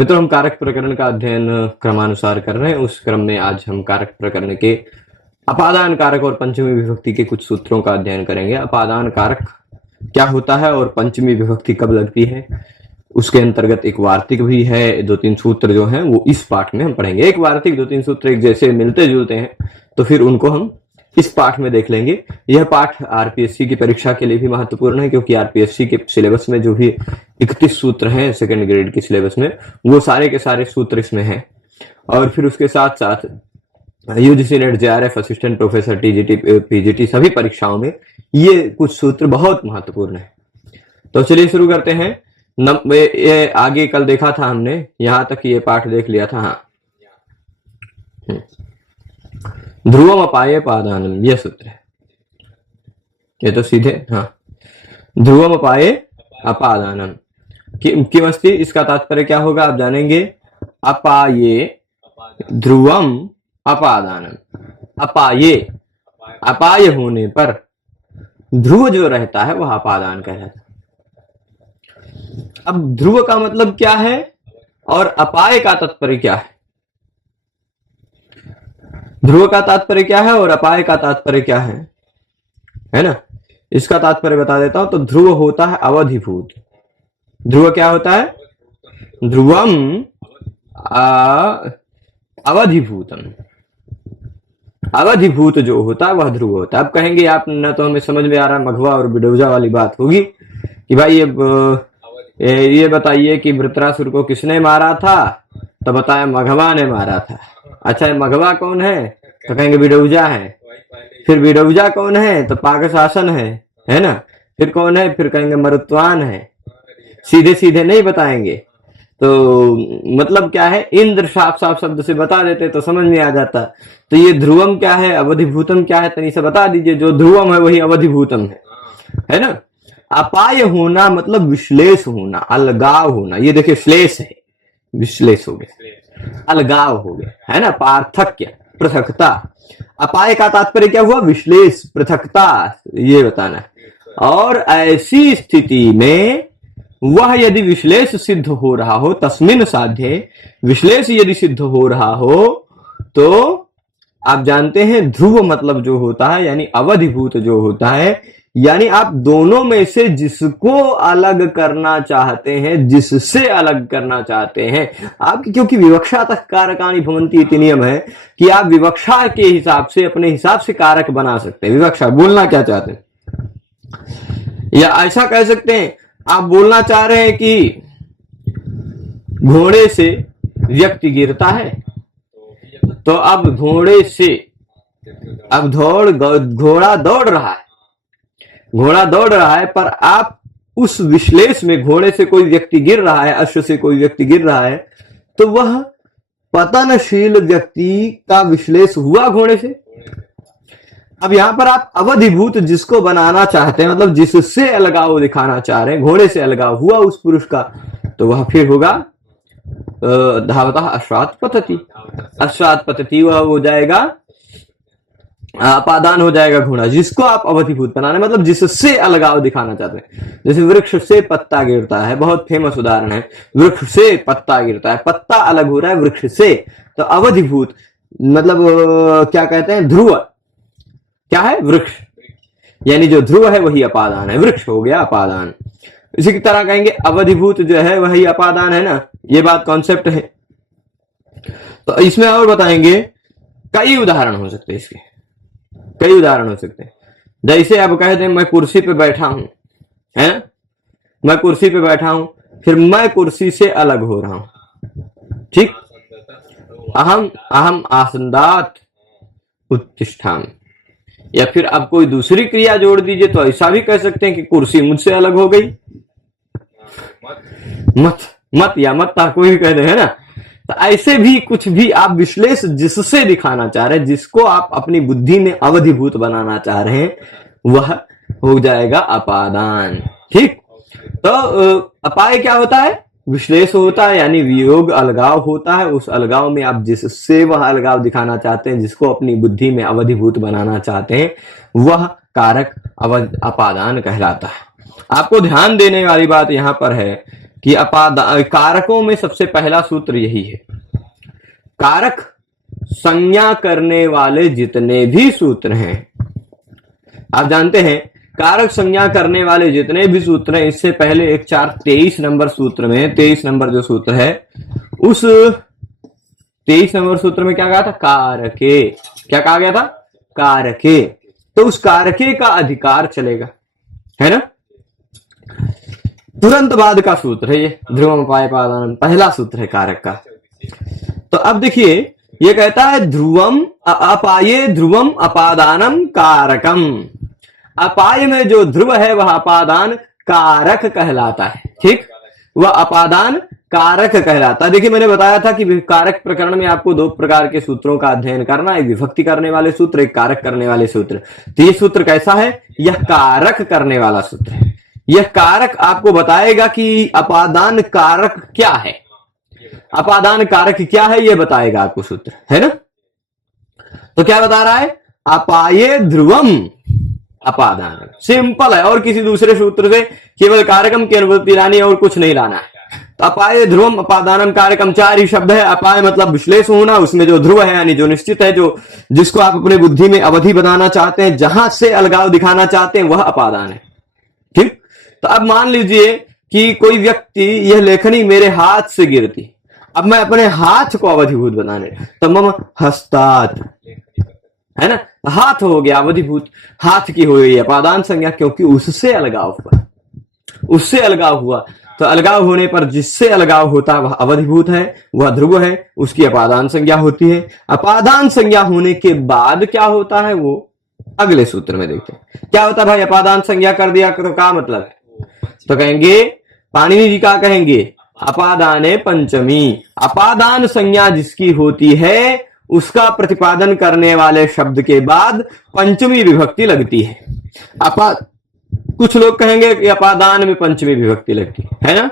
मित्रों, हम कारक प्रकरण का अध्ययन क्रमानुसार कर रहे हैं। उस क्रम में आज हम कारक प्रकरण के अपादान कारक और पंचमी विभक्ति के कुछ सूत्रों का अध्ययन करेंगे। अपादान कारक क्या होता है और पंचमी विभक्ति कब लगती है, उसके अंतर्गत एक वार्तिक भी है। 2-3 सूत्र जो हैं वो इस पाठ में हम पढ़ेंगे। एक वार्तिक 2-3 सूत्र एक जैसे मिलते जुलते हैं, तो फिर उनको हम इस पाठ में देख लेंगे। यह पाठ आरपीएससी की परीक्षा के लिए भी महत्वपूर्ण है, क्योंकि आरपीएससी के सिलेबस में जो भी 31 सूत्र हैं सेकंड ग्रेड के सिलेबस में, वो सारे के सारे सूत्र इसमें हैं। और फिर उसके साथ साथ UGC net, JRF, assistant professor, TGT, PGT सभी परीक्षाओं में ये कुछ सूत्र बहुत महत्वपूर्ण है। तो चलिए शुरू करते हैं। ये आगे कल देखा था हमने, यहां तक ये पाठ देख लिया था। हाँ, ध्रुवम अपाये पादानम, यह सूत्र है। ये तो सीधे, हाँ, ध्रुवम अपाये अपादानम की मस्ती, इसका तात्पर्य क्या होगा आप जानेंगे। अपाये ध्रुवम अपादानम, अपाये, अपाय होने पर ध्रुव जो रहता है वह अपादान कहलाता है। अब ध्रुव का मतलब क्या है और अपाय का तात्पर्य क्या है। ध्रुव का तात्पर्य क्या है और अपाय का तात्पर्य क्या है ना। इसका तात्पर्य बता देता हूं। तो ध्रुव होता है अवधिभूत। ध्रुव क्या होता है, ध्रुवम अवधिभूतम, अवधिभूत जो होता है वह ध्रुव होता है। अब कहेंगे आप, न तो हमें समझ में आ रहा मघवा और बिडौजा वाली बात होगी कि भाई ये बताइए कि वृत्रासुर को किसने मारा था, तो बताया मघवा ने मारा था। अच्छा, ये मघवा कौन है, तो कहेंगे बिडौजा है। फिर बिडौजा कौन है, तो पाकशासन है ना। फिर कौन है, फिर कहेंगे मरुत्वान है। सीधे सीधे नहीं बताएंगे। तो मतलब क्या है, इंद्र साफ साफ शब्द से बता देते तो समझ में आ जाता। तो ये ध्रुवम क्या है, अवधिभूतम क्या है, तनी से बता दीजिए। जो ध्रुवम है वही अवधिभूतम है ना। अपाय होना मतलब विश्लेष होना, अलगाव होना। ये देखिए श्लेष है, विश्लेष हो गया, अलगाव हो गया, है ना। पार्थक्य, पृथकता। अपाय का तात्पर्य क्या हुआ, विश्लेष, पृथकता, ये बताना है। और ऐसी स्थिति में वह यदि विश्लेष सिद्ध हो रहा हो, तस्मिन साध्य, विश्लेष यदि सिद्ध हो रहा हो, तो आप जानते हैं ध्रुव मतलब जो होता है यानी अवधिभूत जो होता है, यानी आप दोनों में से जिसको अलग करना चाहते हैं, जिससे अलग करना चाहते हैं आप, क्योंकि विवक्षा तक कारकानि भवन्ति इति नियम है कि आप विवक्षा के हिसाब से, अपने हिसाब से कारक बना सकते हैं। विवक्षा बोलना क्या चाहते हैं, या ऐसा कह सकते हैं आप बोलना चाह रहे हैं कि घोड़े से व्यक्ति गिरता है, तो अब घोड़े से, अब घोड़ा दौड़ रहा है, घोड़ा दौड़ रहा है, पर आप उस विश्लेष में घोड़े से कोई व्यक्ति गिर रहा है, अश्व से कोई व्यक्ति गिर रहा है, तो वह पतनशील व्यक्ति का विश्लेष हुआ घोड़े से। अब यहां पर आप अवधिभूत जिसको बनाना चाहते हैं, मतलब जिससे अलगाव दिखाना चाह रहे हैं, घोड़े से अलगाव हुआ उस पुरुष का, तो वह फिर होगा धावतः अश्वात् पतति, अश्वात् पतति, वह हो जाएगा अपादान हो जाएगा घोड़ा। जिसको आप अवधिभूत बनाना, मतलब जिससे अलगाव दिखाना चाहते हैं। जैसे वृक्ष से पत्ता गिरता है, बहुत फेमस उदाहरण है। वृक्ष से पत्ता गिरता है, पत्ता अलग हो रहा है वृक्ष से, तो अवधिभूत मतलब क्या कहते हैं, ध्रुव क्या है, वृक्ष, यानी जो ध्रुव है वही अपादान है, वृक्ष हो गया अपादान। इसी की तरह कहेंगे अवधिभूत जो है वही अपादान है ना। ये बात कॉन्सेप्ट है। तो इसमें और बताएंगे, कई उदाहरण हो सकते हैं इसके, कई उदाहरण हो सकते हैं। जैसे आप कहते हैं मैं कुर्सी पे बैठा हूं, है ना, मैं कुर्सी पे बैठा हूं, फिर मैं कुर्सी से अलग हो रहा हूं, ठीक। अहम अहम आसन्दात उत्तिष्ठामि, या फिर आप कोई दूसरी क्रिया जोड़ दीजिए तो ऐसा भी कह सकते हैं कि कुर्सी मुझसे अलग हो गई। मत मत या मत कोई भी कह दे, है ना। तो ऐसे भी कुछ भी आप विश्लेष जिससे दिखाना चाह रहे हैं, जिसको आप अपनी बुद्धि में अवधिभूत बनाना चाह रहे हैं, वह हो जाएगा अपादान, ठीक। तो अपाय क्या होता है, विश्लेष होता है, यानी वियोग, अलगाव होता है। उस अलगाव में आप जिससे वह अलगाव दिखाना चाहते हैं, जिसको अपनी बुद्धि में अवधिभूत बनाना चाहते हैं, वह कारक अपादान कहलाता है। आपको ध्यान देने वाली बात यहां पर है कि कारकों में सबसे पहला सूत्र यही है, कारक संज्ञा करने वाले जितने भी सूत्र हैं, आप जानते हैं कारक संज्ञा करने वाले जितने भी सूत्र हैं, इससे पहले एक 23 नंबर सूत्र में, 23 नंबर जो सूत्र है, उस 23 नंबर सूत्र में क्या कहा था, कारके, क्या कहा गया था, कारके। तो उस कारके का अधिकार चलेगा, है ना। तुरंत बाद का सूत्र है ये, ध्रुवम अपाय पादानम, पहला सूत्र है कारक का। तो अब देखिए ये कहता है ध्रुवम अपाये ध्रुवम अपादानम कारकम, अपाय में जो ध्रुव है वह अपादान कारक कहलाता है, ठीक, वह अपादान कारक कहलाता है। देखिए मैंने बताया था कि कारक प्रकरण में आपको दो प्रकार के सूत्रों का अध्ययन करना, एक विभक्ति करने वाले सूत्र, एक कारक करने वाले सूत्र। तो ये सूत्र कैसा है, यह कारक करने वाला सूत्र है। यह कारक आपको बताएगा कि अपादान कारक क्या है, अपादान कारक क्या है यह बताएगा आपको सूत्र, है ना। तो क्या बता रहा है, अपाये ध्रुवम अपादान, सिंपल है, और किसी दूसरे सूत्र से केवल कारकम की अनुभूति लानी है और कुछ नहीं लाना है। तो अपाये ध्रुवम अपादानम कारकम, चार ही शब्द है। अपाय मतलब विश्लेष होना, उसमें जो ध्रुव है यानी जो निश्चित है, जो जिसको आप अपने बुद्धि में अवधि बनाना चाहते हैं, जहां से अलगाव दिखाना चाहते हैं, वह अपादान है, ठीक। तो अब मान लीजिए कि कोई व्यक्ति, यह लेखनी मेरे हाथ से गिरती, अब मैं अपने हाथ को अवधिभूत बनाने, तो मम हस्तात, है ना, हाथ हो गया अवधिभूत, हाथ की हो गई अपादान संज्ञा, क्योंकि उससे अलगाव हुआ, उससे अलगाव हुआ। तो अलगाव होने पर जिससे अलगाव होता है वह अवधिभूत है, वह ध्रुव है, उसकी अपादान संज्ञा होती है। अपादान संज्ञा होने के बाद क्या होता है वो अगले सूत्र में देखते हैं। क्या होता है भाई, अपादान संज्ञा कर दिया तो क्या मतलब है, तो कहेंगे पाणिनि जी क्या कहेंगे, अपादाने पंचमी, अपादान संज्ञा जिसकी होती है उसका प्रतिपादन करने वाले शब्द के बाद पंचमी विभक्ति लगती है। कुछ लोग कहेंगे कि अपादान में पंचमी विभक्ति लगती है ना,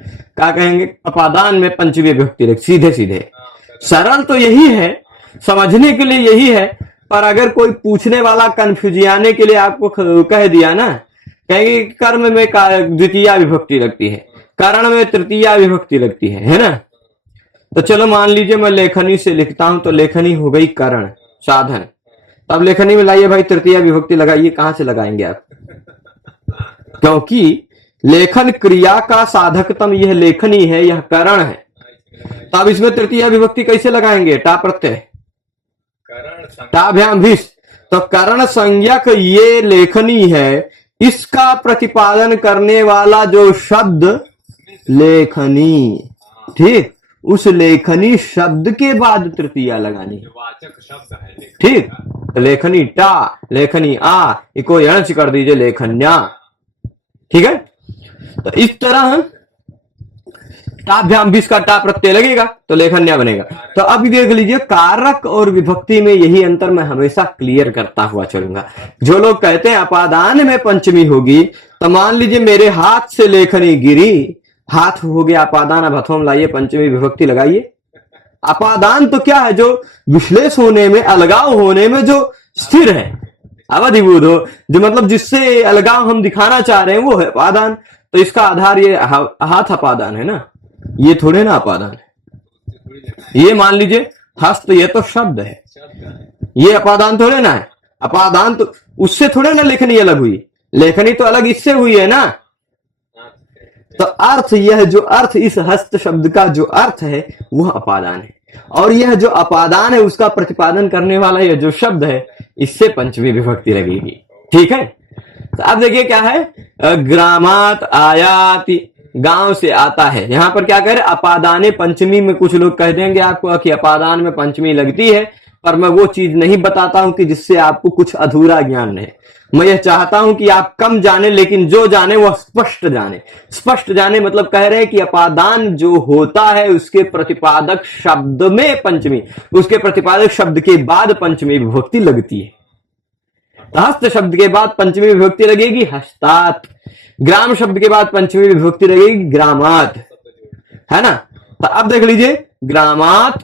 क्या कहेंगे, अपादान में पंचमी विभक्ति लगती, सीधे सीधे सरल तो यही है, समझने के लिए यही है, पर अगर कोई पूछने वाला कंफ्यूजियाने के लिए आपको कह दिया ना, कहेंगे कर्म में द्वितीय विभक्ति लगती है, कारण में तृतीय विभक्ति लगती है ना। तो चलो मान लीजिए मैं लेखनी से लिखता हूं, तो लेखनी हो गई करण साधन, अब लेखनी में लाइए भाई तृतीय विभक्ति लगाइए, कहां से लगाएंगे आप, क्योंकि लेखन क्रिया का साधकतम यह लेखनी है, यह करण है। तो अब इसमें तृतीय विभक्ति कैसे लगाएंगे, टा प्रत्यय, टाभ्याम भिष, तो करण संज्ञक ये लेखनी है, इसका प्रतिपादन करने वाला जो शब्द लेखनी, ठीक, उस लेखनी शब्द के बाद तृतीया लगानी, ठीक, लेखनी टा, लेखनी आ, इको यंच कर दीजिए लेखन्या, ठीक है। तो इस तरह टाभ्याम भिष का टा प्रत्यय लगेगा तो लेखन्या बनेगा। तो अब देख लीजिए कारक और विभक्ति में यही अंतर मैं हमेशा क्लियर करता हुआ चलूंगा। जो लोग कहते हैं अपादान में पंचमी होगी, तो मान लीजिए मेरे हाथ से लेखनी गिरी, हाथ हो गया अपादान, अब हथों में लाइए पंचमी विभक्ति लगाइए। अपादान तो क्या है, जो विश्लेष होने में, अलगाव होने में जो स्थिर है, अवधिभूत हो, जो मतलब जिससे अलगाव हम दिखाना चाह रहे हैं वो है अपादान। तो इसका आधार ये हाथ अपादान है ना, ये थोड़े ना अपादान है। ये मान लीजिए हस्त, ये तो शब्द है, ये अपादान थोड़े ना है। अपादान तो उससे थोड़े ना लेखनी अलग हुई, लेखनी तो अलग इससे हुई है ना। तो अर्थ, यह जो अर्थ, इस हस्त शब्द का जो अर्थ है वह अपादान है, और यह जो अपादान है उसका प्रतिपादन करने वाला यह जो शब्द है, इससे पंचमी विभक्ति लगेगी, ठीक है। तो अब देखिए क्या है, ग्रामात आयाति, गांव से आता है, यहां पर क्या कह रहे, अपादाने पंचमी में कुछ लोग कह देंगे आपको कि अपादान में पंचमी लगती है, पर मैं वो चीज नहीं बताता हूं कि जिससे आपको कुछ अधूरा ज्ञान रहे। मैं यह चाहता हूं कि आप कम जाने, लेकिन जो जाने वह स्पष्ट जाने। स्पष्ट जाने मतलब कह रहे हैं कि अपादान जो होता है उसके प्रतिपादक शब्द में पंचमी, उसके प्रतिपादक शब्द के बाद पंचमी विभक्ति लगती है। हस्त शब्द के बाद पंचमी विभक्ति लगेगी हस्तात, ग्राम शब्द के बाद पंचमी विभक्ति लगेगी ग्रामात, है ना। तो अब देख लीजिए, ग्रामात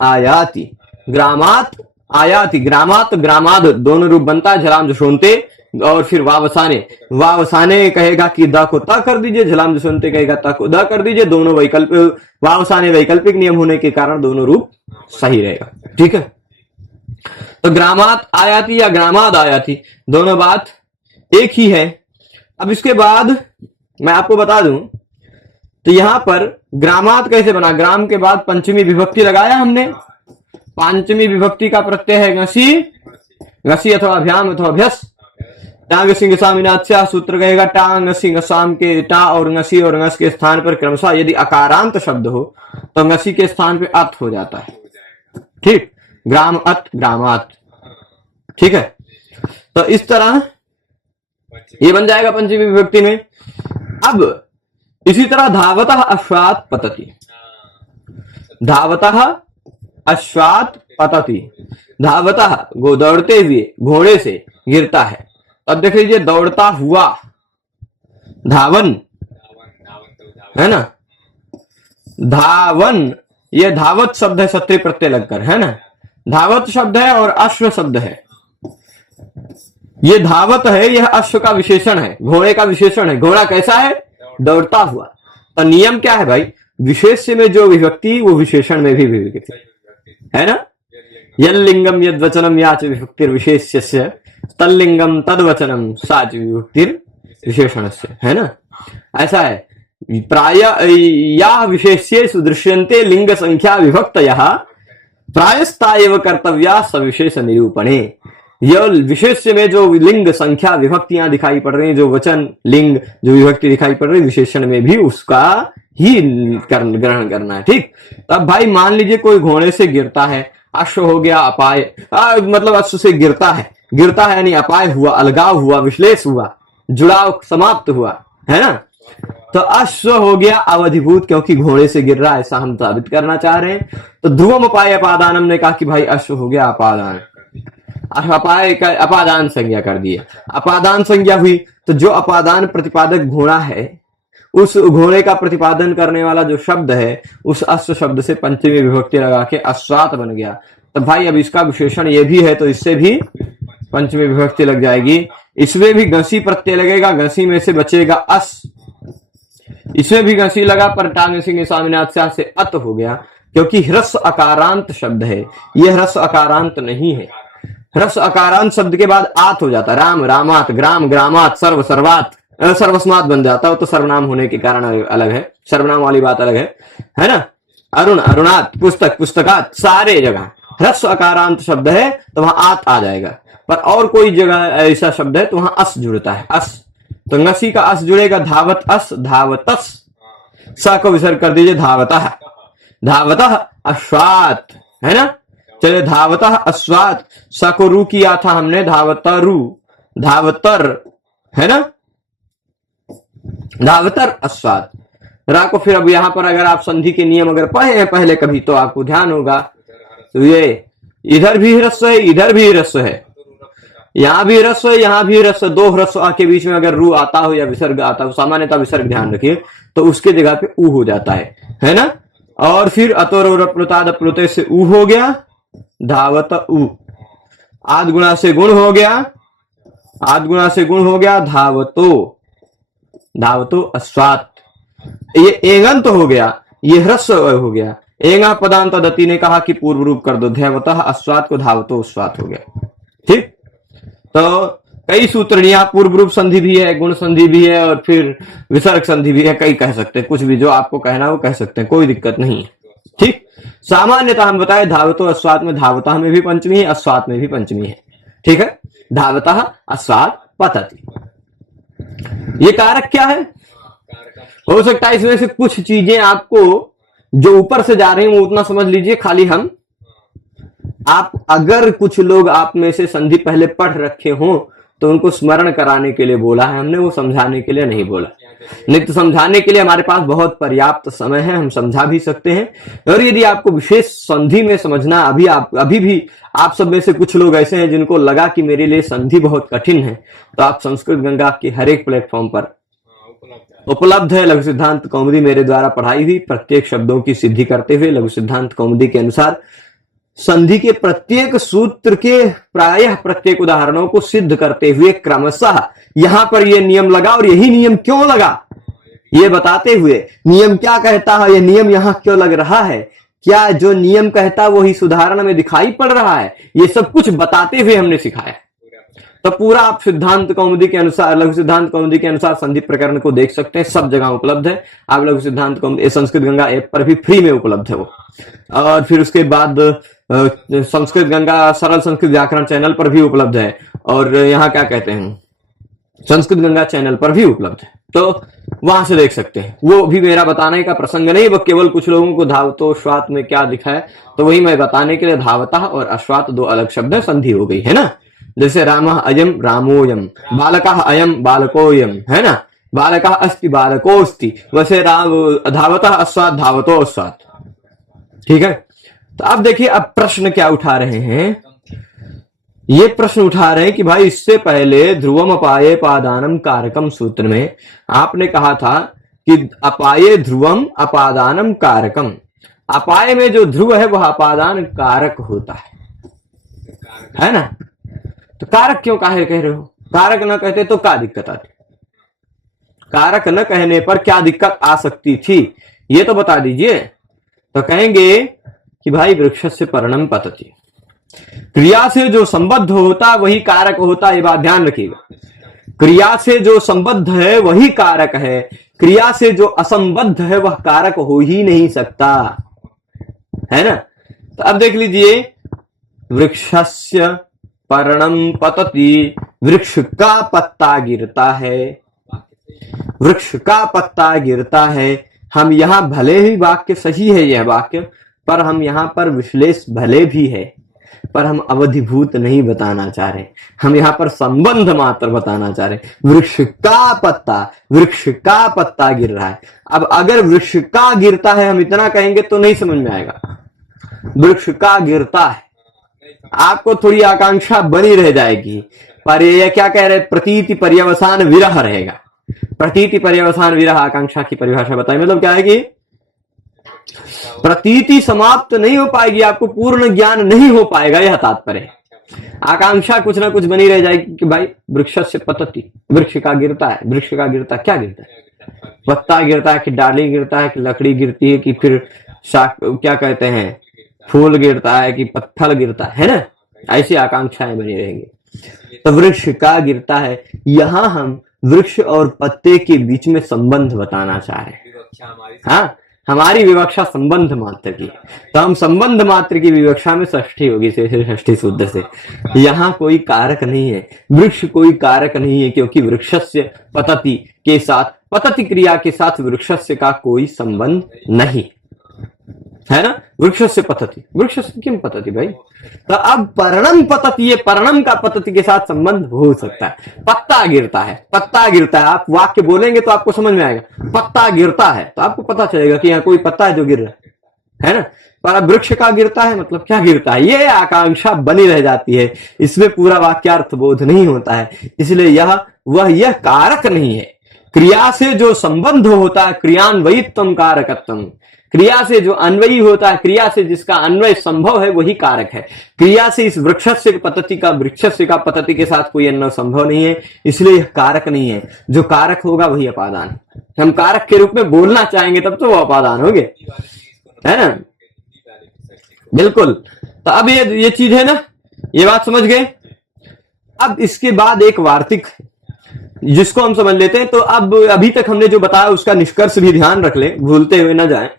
आयाति, ग्रामात आयाति, ग्रामात ग्रामाद दोनों रूप बनता है, झलाम जशोनते और फिर वावसाने कहेगा कि द को त कर दीजिए, झलाम जसवंते कहेगा त को द कर दीजिए। दोनों वैकल्पिक, वावसाने वैकल्पिक नियम होने के कारण दोनों रूप सही रहेगा। ठीक है, तो ग्रामात आयाति या ग्रामाद आयाति दोनों बात एक ही है। अब इसके बाद मैं आपको बता दूं, तो यहां पर ग्रामात कैसे बना, ग्राम के बाद पंचमी विभक्ति लगाया हमने। पंचमी विभक्ति का प्रत्यय है घसी, घसी अथवा अभ्याम अथवा अभ्यस। टांग सिंह सामिनाच्या सूत्र कहेगा टांग सिंह साम के टा और ngसी और ngस के स्थान पर क्रमशः यदि अकारांत शब्द हो तो ngसी के स्थान पे अत हो जाता है। ठीक, ग्राम अत ग्रामात। ठीक है, तो इस तरह ये बन जाएगा पंचमी विभक्ति में। अब इसी तरह धावतः अश्वात् पतति, धावतः अश्वात् पतति, धावतः गो दौड़ते हुए घोड़े से गिरता है। अब देख लीजिए, दौड़ता हुआ धावन है ना, धावन ये धावत शब्द है सत्य प्रत्यय लगकर, है ना, धावत शब्द है और अश्व शब्द है। ये धावत है, यह अश्व का विशेषण है, घोड़े का विशेषण है। घोड़ा कैसा है, दौड़ता हुआ। तो नियम क्या है भाई, विशेष्य में जो विभक्ति वो विशेषण में भी विभक्ति है ना। यल्लिंगम यद्वचनम याच विभक्तिर विशेष्यस्य तल्लिंगम तद्वचनम साच विभक्तिर विशेषणस्य, है ना। ऐसा है, प्राय या विशेष्येषु दृश्यन्ते लिंग संख्या विभक्तयः प्रायस्ता एव कर्तव्या सविशेष निरूपणे। यह विशेष्य में जो लिंग संख्या विभक्तियां दिखाई पड़ रही हैं, जो वचन लिंग जो विभक्ति दिखाई पड़ रही है, विशेषण में भी उसका ही ग्रहण करना है। ठीक, अब भाई मान लीजिए कोई घोड़े से गिरता है, अश्व हो गया अपाय, मतलब अश्व से गिरता है यानी अपाय हुआ, अलगाव हुआ, विश्लेष हुआ, जुड़ाव समाप्त हुआ, है ना। तो अश्व हो गया अवधिभूत, क्योंकि घोड़े से गिर रहा है, ऐसा हम साबित करना चाह रहे हैं। तो ध्रुवम अपाय अपादानम ने कहा कि भाई अश्व हो गया अपादान, अपाय का अपादान संज्ञा कर दिया, अपादान संज्ञा हुई। तो जो अपादान प्रतिपादक घोड़ा है, उस घोड़े का प्रतिपादन करने वाला जो शब्द है, उस अश्व शब्द से पंचमी विभक्ति लगा के अश्वात बन गया। तो भाई अब इसका विशेषण ये भी है, तो इससे भी पंचमी विभक्ति लग जाएगी। इसमें भी घसी प्रत्यय लगेगा, घसी में से बचेगा अस, इसमें भी घसी लगा, पर टांग सिंह स्वामीनाथ से अत हो गया, क्योंकि ह्रस्व अकारांत शब्द है, यह ह्रस्व अकारांत नहीं है। ह्रस्व अकारांत शब्द के बाद आत हो जाता, राम रामात, ग्राम ग्रामात, सर्व सर्वात, सर्वस्मात बन जाता है। तो सर्वनाम होने के कारण अलग है, सर्वनाम वाली बात अलग है ना। अरुण अरुणात, पुस्तक पुस्तकात, सारे जगह ह्रस्व अकारांत शब्द है तो वहां आत आ जाएगा। पर और कोई जगह ऐसा शब्द है तो वहां अस जुड़ता है, अस। तो ngसी का अस जुड़ेगा, धावत अस, धावतस, स को विसर्ग कर दीजिए, धावतः, धावतः अश्वात, है ना। चलिए, धावतः अश्वात, स को रू किया था हमने, धावतरु, धावतर, है ना, धावतर अश्वात। रा को फिर अब यहां पर अगर आप संधि के नियम अगर पढ़े हैं पहले कभी, तो आपको ध्यान होगा। तो ये इधर भी ह्रस्व है, इधर भी ह्रस्व है, यहां भी ह्रस्व है, यहां भी ह्रस्व। दो ह्रस्व के बीच में अगर रू आता हो या विसर्ग आता हो, सामान्यतः विसर्ग ध्यान रखिए, तो उसके जगह पे ऊ हो जाता है ना। और फिर अतोर प्लुताद प्लुते से ऊ हो गया, धावत ऊ। आद गुणा से गुण हो गया, आद गुणा से गुण हो गया, धावतो, धावतो अश्वात। ये एगंत हो गया, ये ह्रस्व हो गया। एंगा पदांत दत्ती ने कहा कि पूर्व रूप कर दो, धैवतः अश्वात को धावतो अश्वात हो गया। ठीक, तो कई सूत्र, यहाँ पूर्व रूप संधि भी है, गुण संधि भी है, और फिर विसर्ग संधि भी है, कई कह सकते हैं, कुछ भी जो आपको कहना वो कह सकते हैं, कोई दिक्कत नहीं है। ठीक, सामान्यतः हम बताए धावतो अश्वात में, धावतः में भी पंचमी है, अश्वात में भी पंचमी है। ठीक है, धावतः अश्वात पतति। ये कारक क्या है, हो सकता है इसमें से कुछ चीजें आपको जो ऊपर से जा रही हैं वो उतना समझ लीजिए, खाली हम आप अगर कुछ लोग आप में से संधि पहले पढ़ रखे हों तो उनको स्मरण कराने के लिए बोला है हमने, वो समझाने के लिए नहीं बोला। नहीं तो समझाने के लिए हमारे पास बहुत पर्याप्त समय है, हम समझा भी सकते हैं। और यदि आपको विशेष संधि में समझना, अभी भी आप सब में से कुछ लोग ऐसे हैं जिनको लगा कि मेरे लिए संधि बहुत कठिन है, तो आप संस्कृत गंगा के हर एक प्लेटफॉर्म पर उपलब्ध है लघु सिद्धांत कौमुदी, मेरे द्वारा पढ़ाई हुई प्रत्येक शब्दों की सिद्धि करते हुए लघु सिद्धांत कौमुदी के अनुसार संधि के प्रत्येक सूत्र के प्रायः प्रत्येक उदाहरणों को सिद्ध करते हुए क्रमशः यहां पर यह नियम लगा, और यही नियम क्यों लगा ये बताते हुए, नियम क्या कहता है, यह नियम यहां क्यों लग रहा है, क्या जो नियम कहता वो इस उदाहरण में दिखाई पड़ रहा है, ये सब कुछ बताते हुए हमने सिखाया। तो पूरा आप सिद्धांत कौमुदी के अनुसार, लघु सिद्धांत कौमुदी के अनुसार संधि प्रकरण को देख सकते हैं, सब जगह उपलब्ध है। आप लघु सिद्धांत कौमुदी संस्कृत गंगा ऐप पर भी फ्री में उपलब्ध है वो। और फिर उसके बाद संस्कृत गंगा सरल संस्कृत व्याकरण चैनल पर भी उपलब्ध है, और यहाँ क्या कहते हैं संस्कृत गंगा चैनल पर भी उपलब्ध है, तो वहां से देख सकते हैं। वो भी मेरा बताने का प्रसंग नहीं, वो केवल कुछ लोगों को धावतो श्वात में क्या दिखा है, तो वही मैं बताने के लिए, धावता और अश्वात दो अलग शब्द है, संधि हो गई है ना। जैसे रामः अयम रामोयम, बालकः अयम बालकोयम, है ना, बालकः अस्ति बालकोस्ति, वैसे राम धावतः अश्वात धावतो अश्वात। ठीक है, तो अब देखिए अब प्रश्न क्या उठा रहे हैं, ये प्रश्न उठा रहे हैं कि भाई इससे पहले ध्रुवम अपाये पादानम कारकम सूत्र में आपने कहा था कि अपाये ध्रुवम अपादानम कारकम, अपाय में जो ध्रुव है वह अपादान कारक होता है ना। तो कारक क्यों कह रहे हो, कारक न कहते तो क्या दिक्कत आती, कारक न कहने पर क्या दिक्कत आ सकती थी ये तो बता दीजिए। तो कहेंगे कि भाई वृक्ष से पर्णम पतति, क्रिया से जो संबद्ध होता वही कारक होता, ये बात ध्यान रखिएगा। क्रिया से जो संबद्ध है वही कारक है, क्रिया से जो असंबद्ध है वह कारक हो ही नहीं सकता, है ना। तो अब देख लीजिए, वृक्षस्य पर्णम पतति, वृक्ष का पत्ता गिरता है, वृक्ष का पत्ता गिरता है। हम यहां भले ही वाक्य सही है यह वाक्य, पर हम यहां पर विश्लेष भले भी है, पर हम अवधिभूत नहीं बताना चाह रहे, हम यहां पर संबंध मात्र बताना चाह रहे। वृक्ष का पत्ता गिर रहा है। अब अगर वृक्ष का गिरता है हम इतना कहेंगे तो नहीं समझ में आएगा, वृक्ष का गिरता है, आपको थोड़ी आकांक्षा बनी रह जाएगी। पर ये क्या कह रहे, प्रतीति पर्यवसान विरह रहेगा। प्रतीति पर्यवसान विरह आकांक्षा की परिभाषा बताई, मतलब क्या है कि प्रतीति समाप्त नहीं हो पाएगी, आपको पूर्ण ज्ञान नहीं हो पाएगा, यह तात्पर्य। आकांक्षा कुछ ना कुछ बनी रह जाएगी कि भाई वृक्ष से पतति, वृक्ष का गिरता है, वृक्ष का गिरता क्या गिरता है, पत्ता गिरता है कि डाली गिरता है कि लकड़ी गिरती है कि फिर क्या कहते हैं फूल गिरता है कि पत्थर गिरता है ना, ऐसी आकांक्षाएं बनी रहेंगी। तो वृक्ष का गिरता है, यहां हम वृक्ष और पत्ते के बीच में संबंध बताना चाह रहे हैं। हाँ, हमारी विवक्षा संबंध मात्र की, तो हम संबंध मात्र की विवक्षा में षष्ठी होगी, षष्ठी सूत्र से। यहाँ कोई कारक नहीं है, वृक्ष कोई कारक नहीं है, क्योंकि वृक्षस्य पतति के साथ, पतति क्रिया के साथ वृक्षस्य का कोई संबंध नहीं है ना। वृक्ष से पतति, वृक्ष से क्यों पतति भाई। तो अब पर्णम पतति, ये पर्णम का पतति के साथ संबंध हो सकता है। पत्ता गिरता है, पत्ता गिरता है, आप वाक्य बोलेंगे तो आपको समझ में आएगा। पत्ता गिरता है तो आपको पता चलेगा कि यहाँ कोई पत्ता है जो गिर रहा है ना। पर अब वृक्ष का गिरता है मतलब क्या गिरता है, ये आकांक्षा बनी रह जाती है, इसमें पूरा वाक्यार्थ बोध नहीं होता है। इसलिए यह कारक नहीं है। क्रिया से जो संबंध होता है, क्रियान्वयित्वम कारकत्वम, क्रिया से जो अन्वयी होता है, क्रिया से जिसका अन्वय संभव है वही कारक है। क्रिया से इस वृक्षस्य पतति का, वृक्षस्य का पतति के साथ कोई अन्वय संभव नहीं है, इसलिए यह कारक नहीं है। जो कारक होगा वही अपादान, हम कारक के रूप में बोलना चाहेंगे तब तो वो अपादान होंगे, है ना। बिल्कुल। तो अब ये चीज है ना, ये बात समझ गए। अब इसके बाद एक वार्तिक जिसको हम समझ लेते हैं। तो अब अभी तक हमने जो बताया उसका निष्कर्ष भी ध्यान रख ले, भूलते हुए न जाए।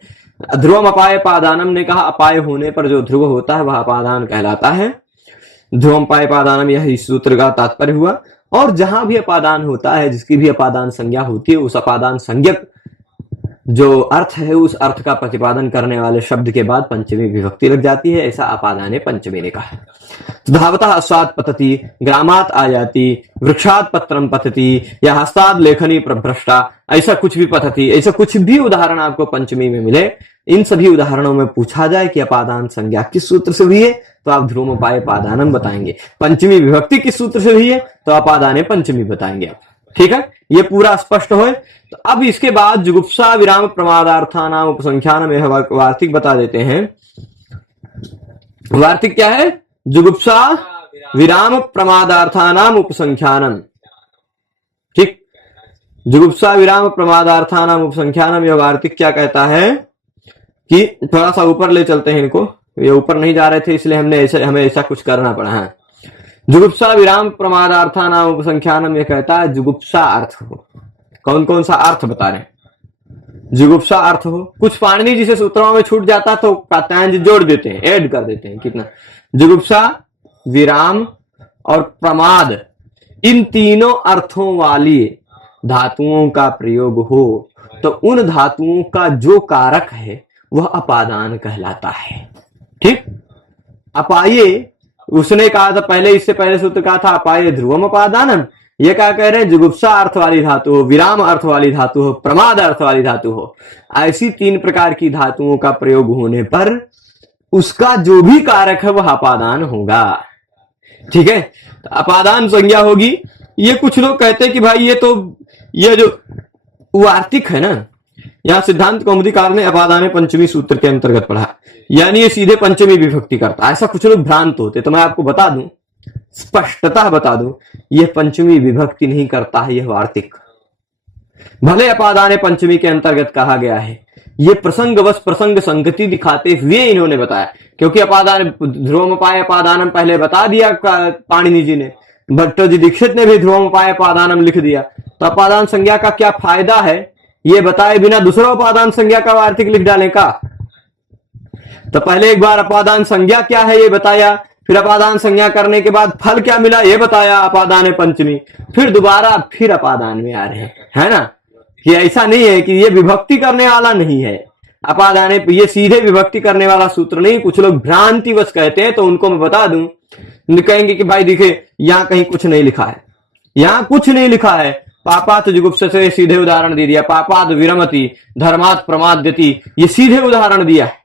ध्रुवम अपाय पादानम ने कहा अपाय होने पर जो ध्रुव होता है वह अपादान कहलाता है। ध्रुवम अपाय पादानम, यह इस सूत्र का तात्पर्य हुआ। और जहां भी अपादान होता है, जिसकी भी अपादान संज्ञा होती है, उस अपादान संज्ञक जो अर्थ है उस अर्थ का प्रतिपादन करने वाले शब्द के बाद पंचमी विभक्ति लग जाती है, ऐसा अपादाने पंचमी ने कहा। धावतः अश्वात् पतति, ग्रामात् आयाति, वृक्षात् पत्रम पतति, या हस्तात् लेखनी प्रभ्रष्टा, ऐसा कुछ भी पतति, ऐसा कुछ भी उदाहरण आपको पंचमी में मिले, इन सभी उदाहरणों में पूछा जाए कि अपादान संज्ञा किस सूत्र से हुई है तो आप ध्रुवोपाय पादानम बताएंगे। पंचमी विभक्ति किस सूत्र से हुई है तो अपादाने पंचमी बताएंगे आप। ठीक है, ये पूरा स्पष्ट हो। तो अब इसके बाद जुगुप्सा विराम प्रमादार्थानाम उपसंख्यान में वार्तिक बता देते हैं वार्तिक क्या है? जुगुप्सा विराम प्रमादार्थानाम उपसंख्यानम। ठीक, जुगुप्सा विराम प्रमादार्थानाम उपसंख्यानम। यह वार्तिक क्या कहता है कि थोड़ा सा ऊपर ले चलते हैं इनको, ये ऊपर नहीं जा रहे थे इसलिए हमें ऐसा कुछ करना पड़ा है। जुगुप्सा विराम प्रमादार्थानाम उपसंख्यानम, यह कहता है जुगुप्सा अर्थ हो। कौन कौन सा अर्थ बता रहे हैं? जुगुप्सा अर्थ हो। कुछ पाणिनि जी से सूत्रों में छूट जाता तो कात्यायन जोड़ देते हैं, ऐड कर देते हैं। कितना? जुगुप्सा विराम और प्रमाद, इन तीनों अर्थों वाली धातुओं का प्रयोग हो तो उन धातुओं का जो कारक है वह अपादान कहलाता है। ठीक, अपाये उसने कहा था पहले, इससे पहले सूत्र कहा था अपाये ध्रुवम अपादानम। ये क्या कह रहे हैं? जुगुप्सा अर्थ वाली धातु हो, विराम अर्थ वाली धातु हो, प्रमाद अर्थ वाली धातु हो, ऐसी 3 प्रकार की धातुओं का प्रयोग होने पर उसका जो भी कारक है वह अपादान होगा। ठीक है, तो अपादान संज्ञा होगी। ये कुछ लोग कहते हैं कि भाई ये जो वार्तिक है ना, यहां सिद्धांत कौमुदीकार ने अपादान पंचमी सूत्र के अंतर्गत पढ़ा, यानी ये सीधे पंचमी विभक्ति करता। ऐसा कुछ लोग भ्रांत होते, तो मैं आपको बता दूं, स्पष्टता बता दूं, यह पंचमी विभक्ति नहीं करता है। यह वार्तिक भले अपादान पंचमी के अंतर्गत कहा गया है, ये प्रसंगवश प्रसंग संगति दिखाते हुए इन्होंने बताया। क्योंकि अपादान ध्रुवमपाय अपादानम पहले बता दिया पाणिनि जी ने, भट्टो जी दीक्षित ने भी ध्रुवमपाय अपादानम लिख दिया, तो अपादान संज्ञा का क्या फायदा है ये बताए बिना दूसरा अपादान संज्ञा का वार्तिक लिख डालें का? तो पहले एक बार अपादान संज्ञा क्या है ये बताया, फिर अपादान संज्ञा करने के बाद फल क्या मिला ये बताया, अपादान पंचमी, फिर दोबारा फिर अपादान में आ रहे हैं, है ना? कि ऐसा नहीं है कि ये विभक्ति करने वाला नहीं है अपादान, ये सीधे विभक्ति करने वाला सूत्र नहीं। कुछ लोग भ्रांतिवश कहते हैं, तो उनको मैं बता दूं, कहेंगे कि भाई देखिए यहां कहीं कुछ नहीं लिखा है, यहां कुछ नहीं लिखा है। पापात जुगुप्सा से सीधे उदाहरण दे दिया, पापात विरमति, धर्मात प्रमाद्यति, ये सीधे उदाहरण दिया है।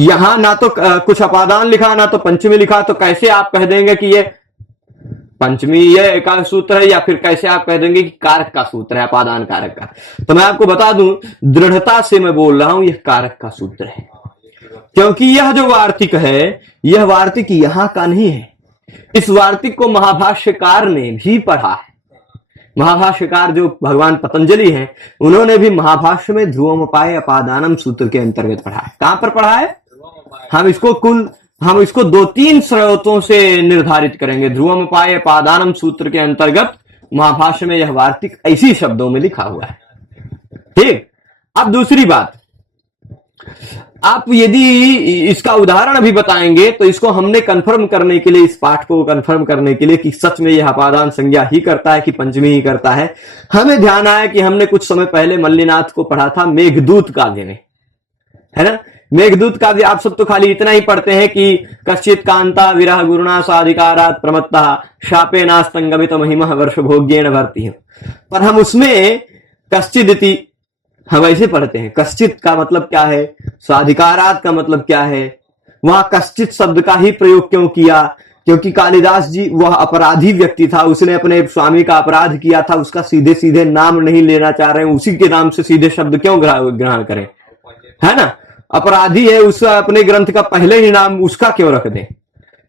यहां ना तो कुछ अपादान लिखा ना तो पंचमी लिखा, तो कैसे आप कह देंगे कि ये पंचमी ये का सूत्र है, या फिर कैसे आप कह देंगे कि कारक का सूत्र है, अपादान कारक का? तो मैं आपको बता दूं, दृढ़ता से मैं बोल रहा हूं यह कारक का सूत्र है, क्योंकि यह जो वार्तिक है यह वार्तिक यहां का नहीं है। इस वार्तिक को महाभाष्यकार ने भी पढ़ा है। महाभाष्यकार जो भगवान पतंजलि हैं, उन्होंने भी महाभाष्य में ध्रुवमपाय अपादानम सूत्र के अंतर्गत पढ़ा है। कहां पर पढ़ा है? हम इसको 2-3 स्रोतों से निर्धारित करेंगे। ध्रुवमपाय अपादानम सूत्र के अंतर्गत महाभाष्य में यह वार्तिक ऐसी शब्दों में लिखा हुआ है। ठीक, अब दूसरी बात, आप यदि इसका उदाहरण भी बताएंगे तो इसको हमने कंफर्म करने के लिए, इस पाठ को कंफर्म करने के लिए कि सच में यह अपादान संज्ञा ही करता है कि पंचमी ही करता है, हमें ध्यान आया कि हमने कुछ समय पहले मल्लिनाथ को पढ़ा था मेघदूत काव्य में, है ना? मेघदूत काव्य आप सब तो खाली इतना ही पढ़ते हैं कि कश्चित कांता विरह गुरुणा साधिकारात प्रमत्तः शापे नास्तंगमित महिमा वर्ष भोग्येन भर्ति, पर हम उसमें कश्चिदिति हम ऐसे पढ़ते हैं। कश्चित का मतलब क्या है, साधिकारात का मतलब क्या है, वहां कश्चित शब्द का ही प्रयोग क्यों किया? क्योंकि कालिदास जी वह अपराधी व्यक्ति था, उसने अपने स्वामी का अपराध किया था, उसका सीधे सीधे नाम नहीं लेना चाह रहे हैं, उसी के नाम से सीधे शब्द क्यों ग्रहण करें, है ना? अपराधी है, उसका अपने ग्रंथ का पहले ही नाम उसका क्यों रख दें?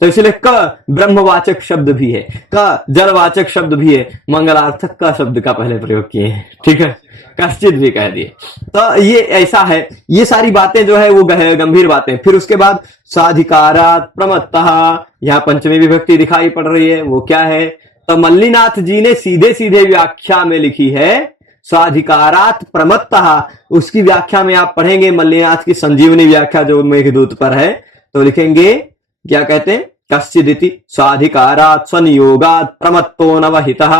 तो इसलिए क ब्रह्मवाचक शब्द भी है, क जलवाचक शब्द भी है, मंगलार्थक का शब्द का पहले प्रयोग किए हैं। ठीक है, कश्चित भी कह दिए। तो ये ऐसा है, ये सारी बातें जो है वो गंभीर बातें। फिर उसके बाद साधिकारात प्रमत्तः, यहाँ पंचमी विभक्ति दिखाई पड़ रही है, वो क्या है? तो मल्लिनाथ जी ने सीधे सीधे व्याख्या में लिखी है साधिकारात प्रमत्तः। उसकी व्याख्या में आप पढ़ेंगे मल्लिनाथ की संजीवनी व्याख्या जो मेघदूत पर है, तो लिखेंगे क्या कहते हैं? कश्चिदिति साधिकारात संयोगात प्रमत्तो नवहितः।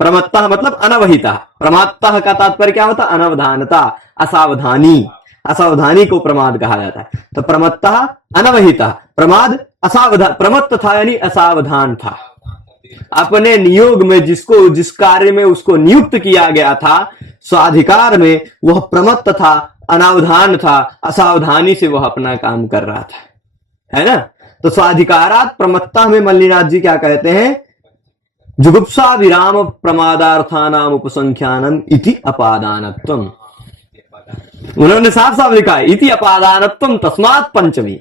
प्रमत्तः मतलब अनवहितः, प्रमात्तः का तात्पर्य क्या होता? अनवधानता, असावधानी, असावधानी को प्रमाद कहा जाता है। तो प्रमत्तः अनवहितः, प्रमाद असावधान, प्रमत्त था यानी असावधान था, अपने नियोग में जिस कार्य में उसको नियुक्त किया गया था, स्वाधिकार में वह प्रमत्त था, अनावधान था, असावधानी से वह अपना काम कर रहा था, है ना? तो स्वाधिकारात प्रमत्तः में मल्लिनाथ जी क्या कहते हैं? जुगुप्सा विराम प्रमादार्थानाम उपसंख्यानम इति अपादानत्वम। उन्होंने साफ साफ लिखा है इति अपादानत्वम तस्मात् पंचमी।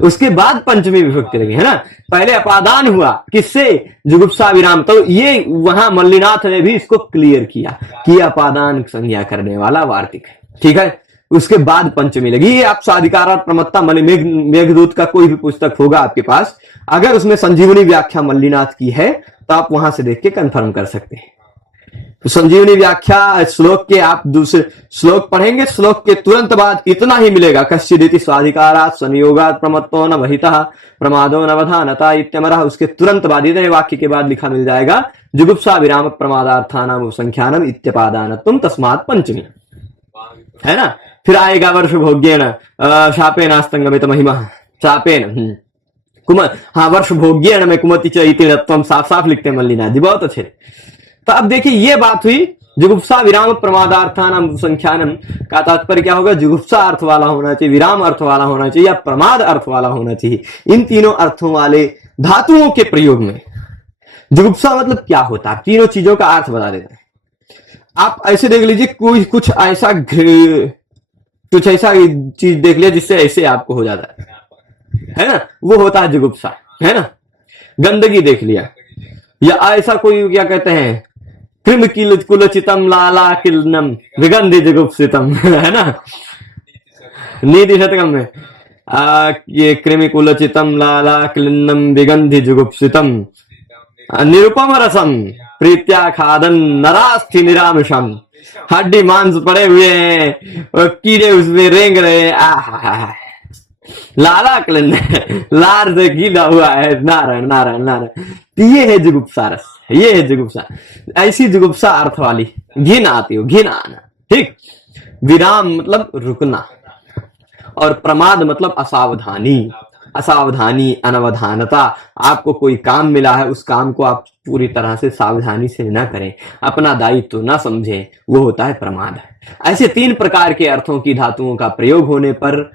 उसके बाद पंचमी विभक्ति लगी है ना। पहले अपादान हुआ किससे, जुगुप्सा विराम। तो ये वहां मल्लिनाथ ने भी इसको क्लियर किया कि अपादान संज्ञा करने वाला वार्तिक है, ठीक है। उसके बाद पंचमी लगी। ये आप साधिकारार्थ प्रमत्ता मेघदूत का कोई भी पुस्तक होगा आपके पास, अगर उसमें संजीवनी व्याख्या मल्लिनाथ की है तो आप वहां से देख के कंफर्म कर सकते हैं। तो संजीवनी व्याख्या श्लोक के आप दूसरे श्लोक पढ़ेंगे, श्लोक के तुरंत बाद इतना ही मिलेगा, कश्चिदिति स्वाधिकारात् संयोगात् प्रमत्तो न वहितः प्रमादो नवधानता इत्यमरः। उसके तुरंत बाद इतने वाक्य के बाद लिखा मिल जाएगा जुगुप्सा विराम प्रमादार्थानाम संख्यानम इत्यपादानत्वम तस्मात् पंचमी, है ना। फिर आएगा वर्ष भोग्येन शापेनास्तंगमित महिमा शापेन हाँ वर्ष भोग्येन में कुमति च इति तत्वम, साफ साफ लिखते हैं मल्लिनाथ जी, बहुत अच्छे। तो अब देखिए ये बात हुई जुगुप्सा विराम प्रमादार्थानाम संख्यानम का तात्पर्य क्या होगा, जुगुप्सा अर्थ वाला होना चाहिए, विराम अर्थ वाला होना चाहिए या प्रमाद अर्थ वाला होना चाहिए। इन तीनों अर्थों वाले धातुओं के प्रयोग में जुगुप्सा मतलब क्या होता है, तीनों चीजों का अर्थ बता देते हैं। आप ऐसे देख लीजिए, कोई कुछ ऐसा चीज देख लिया जिससे ऐसे आपको हो जाता है ना, वो होता है जुगुप्सा, है ना। गंदगी देख लिया, या ऐसा कोई क्या कहते हैं कृम कुलचितम लाला किलनम विगंधि जुगुप्सितम, है ना। नीति शतकम में ये कृमि कुलचितम लाला किलनम विगंधि जुगुप्सितम निरुपम रसम प्रीत्या खादन नरास्थि निरामिषम। हड्डी मांस पड़े हुए हैं और कीड़े उसमें रेंग रहे हैं, लाला क्लिन लार से गीला हुआ है, नारायण नारायण नारायण। ये है जुगुप्सा रस, ये है जुगुप्सा। ऐसी जुगुप्सा अर्थ वाली घिन आती हो, घिन आना, ठीक। विराम मतलब रुकना, और प्रमाद मतलब असावधानी, असावधानी अनवधानता। आपको कोई काम मिला है, उस काम को आप पूरी तरह से सावधानी से न करें, अपना दायित्व न समझें, वो होता है प्रमाद। ऐसे तीन प्रकार के अर्थों की धातुओं का प्रयोग होने पर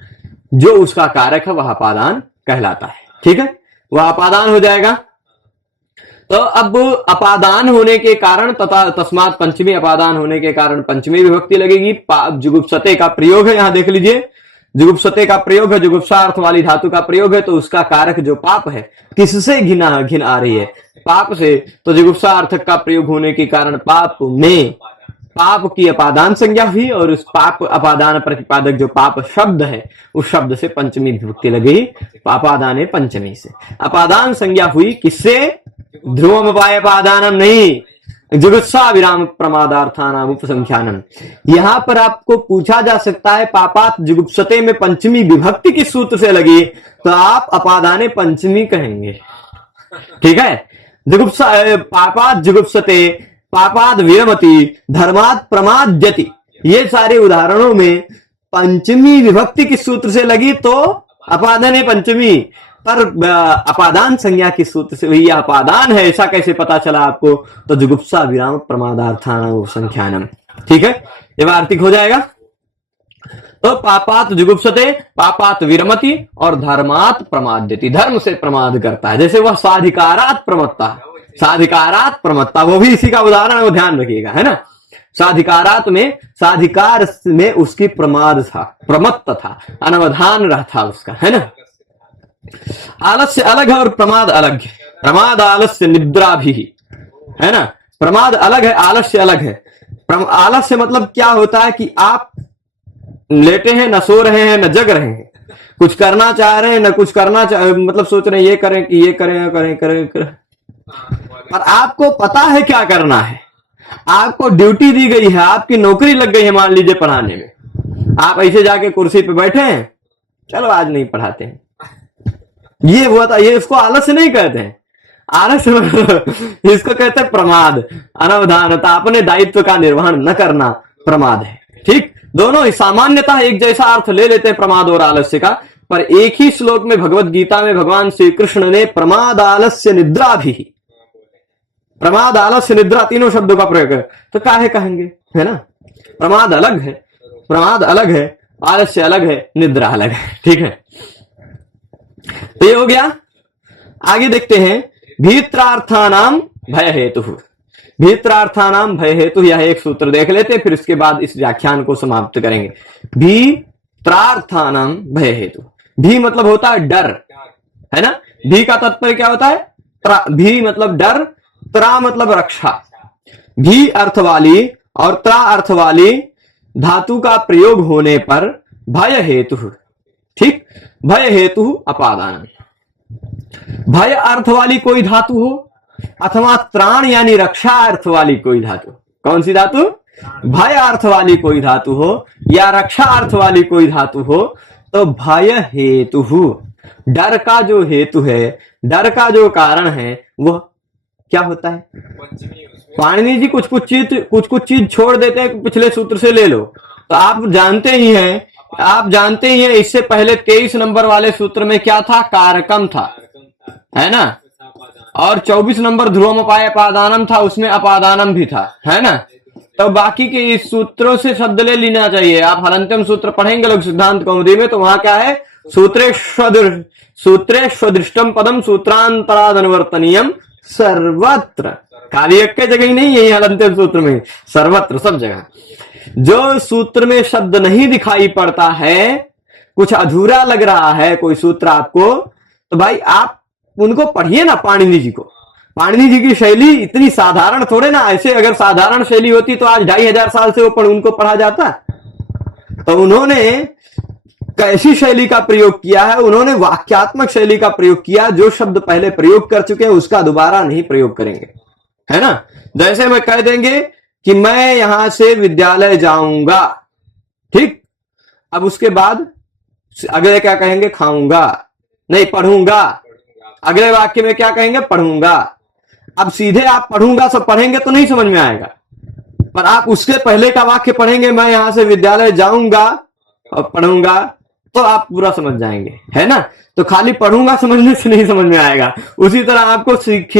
जो उसका कारक है वह अपादान कहलाता है, ठीक है, वह अपादान हो जाएगा। तो अब अपादान होने के कारण तथा तस्मात् पंचमी, अपादान होने के कारण पंचमी विभक्ति लगेगी। जुगुप्सते का प्रयोग है, यहां देख लीजिए, जुगुप्सते का प्रयोग है, जुगुप्सा अर्थ वाली धातु का प्रयोग है, तो उसका कारक जो पाप है, किससे घिन आ रही है, पाप से। तो जुगुप्सा अर्थक का प्रयोग होने के कारण पाप में पाप की अपादान संज्ञा हुई, और उस पाप अपादान प्रतिपादक जो पाप शब्द है उस शब्द से पंचमी विभक्ति लगी, अपादाने पंचमी से। अपादान संज्ञा हुई किससे, ध्रुवम अपाय अपादानम नहीं, जुगुप्सा विराम प्रमादार्थानाम उपसंख्यानम। यहां पर आपको पूछा जा सकता है पापात जुगुप्सते में पंचमी विभक्ति किस सूत्र से लगी, तो आप अपादाने पंचमी कहेंगे, ठीक है। जुगुप्सा पापात जुगुप्सते, पापाद विरमति, धर्मात प्रमाद्यति, ये सारे उदाहरणों में पंचमी विभक्ति किस सूत्र से लगी, तो अपादाने पंचमी। पर अपादान संज्ञा किस सूत्र से हुई, अपादान है ऐसा कैसे पता चला आपको, तो जुगुप्सा विराम प्रमादार्थानाम संख्यानम, ठीक है, ये वार्तिक हो जाएगा। तो पापात जुगुप्सते, पापात विरमति, और धर्मात प्रमाद्यति, धर्म से प्रमाद करता है। जैसे वह साधिकारात प्रमत्ता, साधिकारात प्रमत्ता, वो भी इसी का उदाहरण है, ध्यान रखिएगा, है ना। साधिकारात में, साधिकार में उसकी प्रमाद था, प्रमत्त था, अनवधान रहा था उसका, है ना। आलस्य अलग है और प्रमाद अलग है। प्रमाद आलस्य निद्रा भी, है ना। प्रमाद अलग है, आलस्य अलग है। आलस्य मतलब क्या होता है कि आप लेटे हैं, न सो रहे हैं, न जग रहे हैं, कुछ करना चाह रहे हैं, न कुछ करना मतलब सोच रहे हैं ये करें कि ये करें, करें। पर आपको पता है क्या करना है, आपको ड्यूटी दी गई है, आपकी नौकरी लग गई है, मान लीजिए पढ़ाने में। आप ऐसे जाके कुर्सी पे बैठे हैं, चलो आज नहीं पढ़ाते हैं, ये हुआ था, ये इसको आलस्य नहीं कहते हैं। आलस्य इसको कहते हैं प्रमाद, अनवधानता, अपने दायित्व का निर्वहन न करना प्रमाद है, ठीक। दोनों ही सामान्यतः एक जैसा अर्थ ले लेते हैं प्रमाद और आलस्य का, पर एक ही श्लोक में भगवत गीता में भगवान श्री कृष्ण ने प्रमाद आलस्य निद्रा भी, प्रमाद आलस्य निद्रा तीनों शब्दों का प्रयोग है, तो काहे कहेंगे, है ना। प्रमाद अलग है, प्रमाद अलग है, आलस्य अलग है, निद्रा अलग है, ठीक है। तो ये हो गया। आगे देखते हैं भीत्रार्थानाम भय हेतु। भीत्रार्थानाम भय हेतु, यह एक सूत्र देख लेते, फिर इसके बाद इस व्याख्यान को समाप्त करेंगे। भीत्रार्थानाम भय हेतु, भी मतलब होता है डर, है ना। भी का तात्पर्य क्या होता है? भी मतलब डर, त्रा मतलब रक्षा। भी अर्थ वाली और त्रा अर्थ वाली धातु का प्रयोग होने पर भय हेतु, ठीक, भय हेतु अपादान। भय अर्थ वाली कोई धातु हो अथवा त्राण यानी रक्षा अर्थ वाली कोई धातु, कौन सी धातु? भय अर्थ वाली कोई धातु हो या रक्षा अर्थ वाली कोई धातु हो, तो भय हेतु, डर का जो हेतु है, डर का जो कारण है, वह क्या होता है? पाणिनि जी कुछ कुछ चीज छोड़ देते हैं, पिछले सूत्र से ले लो। तो आप जानते ही हैं, इससे पहले 23 नंबर वाले सूत्र में क्या था? कारकम था, है ना। और 24 नंबर ध्रुवमपाय अपादानम था, उसमें अपादानम भी था, है ना। तो बाकी के इस सूत्रों से शब्द ले लेना चाहिए। आप हलंत्यम सूत्र पढ़ेंगे लोग सिद्धांत कौमुदी में, तो वहां क्या है? सूत्रे स्वदृष्टम पदम सूत्रांतरादनुवर्तनीयम सर्वत्र, खाली एक जगह ही नहीं है हलंत्यम सूत्र में, सर्वत्र, सब जगह। जो सूत्र में शब्द नहीं दिखाई पड़ता है, कुछ अधूरा लग रहा है कोई सूत्र आपको, तो भाई आप उनको पढ़िए ना, पाणिनि जी को। पाणिनि जी की शैली इतनी साधारण थोड़े ना, ऐसे अगर साधारण शैली होती तो आज 2500 साल से उनको पढ़ा जाता। तो उन्होंने कैसी शैली का प्रयोग किया है? उन्होंने वाक्यात्मक शैली का प्रयोग किया। जो शब्द पहले प्रयोग कर चुके हैं उसका दोबारा नहीं प्रयोग करेंगे, है ना। जैसे मैं कह देंगे कि मैं यहां से विद्यालय जाऊंगा, ठीक, अब उसके बाद अगले क्या कहेंगे? खाऊंगा, नहीं पढ़ूंगा। अगले वाक्य में क्या कहेंगे? पढ़ूंगा। अब सीधे आप पढ़ूंगा सब पढ़ेंगे तो नहीं समझ में आएगा, पर आप उसके पहले का वाक्य पढ़ेंगे, मैं यहां से विद्यालय जाऊंगा और पढ़ूंगा, तो आप पूरा समझ जाएंगे, है ना। तो खाली पढ़ूंगा समझने से नहीं समझ में आएगा। उसी तरह आपको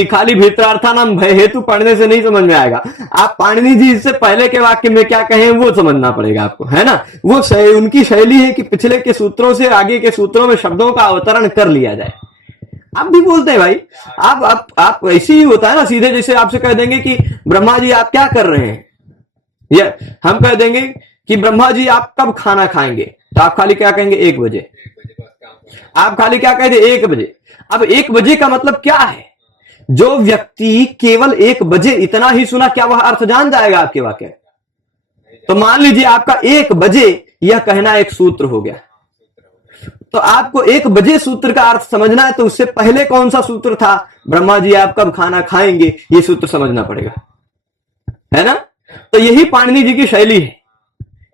खाली भीत्रार्थानाम भय हेतु पढ़ने से नहीं समझ में आएगा। आप पाणिनि जी इससे पहले के वाक्य में क्या कहें वो समझना पड़ेगा आपको, है ना। वो उनकी शैली है कि पिछले के सूत्रों से आगे के सूत्रों में शब्दों का अवतरण कर लिया जाए। आप भी बोलते हैं भाई, आप ऐसे ही होता है ना, सीधे जैसे आपसे कह देंगे कि ब्रह्मा जी आप क्या कर रहे हैं, या हम कह देंगे कि ब्रह्मा जी आप कब खाना खाएंगे, तो आप खाली क्या कहेंगे? 1 बजे। आप खाली क्या कहते? 1 बजे। अब 1 बजे का मतलब क्या है? जो व्यक्ति केवल 1 बजे इतना ही सुना, क्या वह अर्थ जान जाएगा आपके वाक्य? तो मान लीजिए आपका 1 बजे यह कहना एक सूत्र हो गया, तो आपको 1 बजे सूत्र का अर्थ समझना है, तो उससे पहले कौन सा सूत्र था? ब्रह्मा जी आप कब खाना खाएंगे, ये सूत्र समझना पड़ेगा, है ना। तो यही पाणिनि जी की शैली है,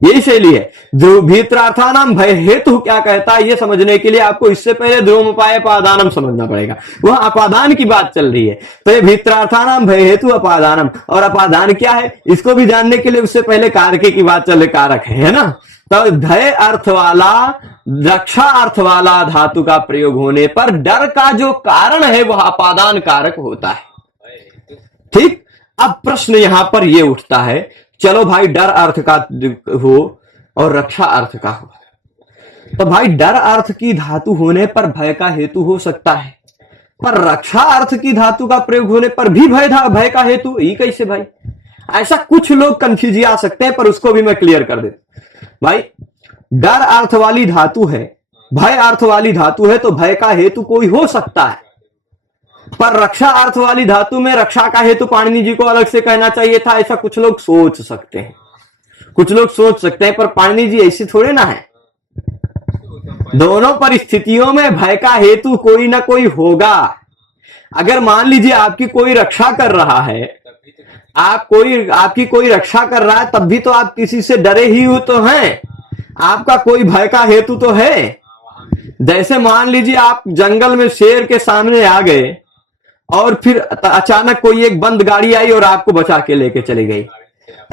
यही शैली है। जो भीत्रार्थानाम भय हेतु क्या कहता है, ये समझने के लिए आपको इससे पहले ध्रुवमपाय अपादानम समझना पड़ेगा। वह अपादान की बात चल रही है, तो ये भीत्रार्थानाम भय हेतु अपादानम, और अपादान क्या है इसको भी जानने के लिए उससे पहले कारके की बात चल रही, कारक है ना। तो भय अर्थ वाला, रक्षा अर्थ वाला धातु का प्रयोग होने पर डर का जो कारण है वह अपादान कारक होता है, ठीक। अब प्रश्न यहां पर यह उठता है, चलो भाई डर अर्थ का हो और रक्षा अर्थ का हो, तो भाई डर अर्थ की धातु होने पर भय का हेतु हो सकता है, पर रक्षा अर्थ की धातु का प्रयोग होने पर भी भय का हेतु ही कैसे भाई? ऐसा कुछ लोग कंफ्यूज आ सकते हैं, पर उसको भी मैं क्लियर कर देता। भाई डर अर्थ वाली धातु है, भय अर्थ वाली धातु है, तो भय का हेतु कोई हो सकता है, पर रक्षा अर्थ वाली धातु में रक्षा का हेतु पाणिनि जी को अलग से कहना चाहिए था, ऐसा कुछ लोग सोच सकते हैं, पर पाणिनि जी ऐसे थोड़े ना है। दोनों परिस्थितियों में भय का हेतु कोई ना कोई होगा। अगर मान लीजिए आपकी कोई रक्षा कर रहा है, आपकी कोई रक्षा कर रहा है, तब भी तो आप किसी से डरे ही हो तो हैं, आपका कोई भय का हेतु तो है। जैसे मान लीजिए आप जंगल में शेर के सामने आ गए और फिर अचानक कोई एक बंद गाड़ी आई और आपको बचा के लेके चली गई,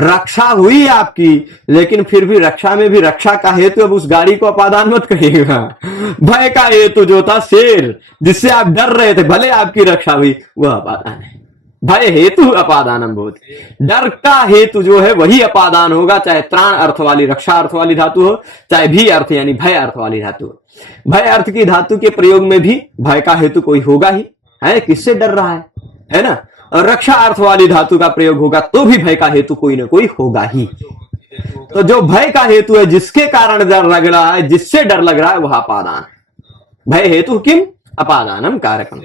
रक्षा हुई आपकी, लेकिन फिर भी रक्षा में भी रक्षा का हेतु अब उस गाड़ी को अपादान मत कहिएगा। भय का हेतु जो था शेर, जिससे आप डर रहे थे, भले आपकी रक्षा हुई, वह अपादान है। भय हेतु अपादानम बहुत, डर का हेतु जो है वही अपादान होगा, चाहे त्राण अर्थ वाली रक्षा अर्थ वाली धातु हो, चाहे भी अर्थ यानी भय अर्थ वाली धातु हो। भय अर्थ की धातु के प्रयोग में भी भय का हेतु कोई होगा ही, है, किससे डर रहा है ना। और रक्षा अर्थ वाली धातु का प्रयोग होगा तो भी भय का हेतु कोई ना कोई होगा ही। तो जो भय का हेतु है, जिसके कारण डर लग रहा है, जिससे डर लग रहा है, वह अपादान है। भय हेतु किम अपादानम कारकम।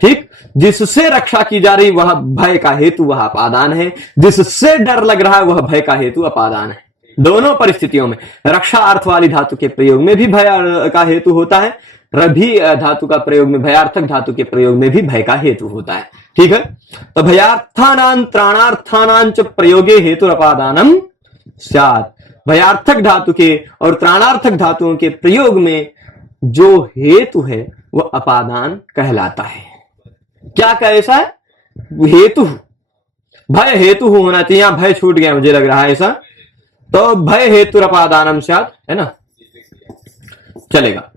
ठीक, जिससे रक्षा की जा रही वह भय का हेतु वह अपादान है, जिससे डर लग रहा है वह भय का हेतु अपादान है। दोनों परिस्थितियों में रक्षा अर्थ वाली धातु के प्रयोग में भी भय का हेतु होता है, रभी धातु का प्रयोग में, भयार्थक धातु के प्रयोग में भी भय का हेतु होता है। ठीक है, तो भयार्थानां त्राणार्थानां च प्रयोगे हेतु अपादानम स्यात्। भयार्थक धातु के और त्राणार्थक धातुओं के प्रयोग में जो हेतु है वह अपादान कहलाता है। क्या कैसा है? हेतु, भय हेतु होना चाहिए। यहां भय छूट गया मुझे लग रहा है ऐसा, तो भय हेतु अपादानम स्यात्, है ना, चलेगा।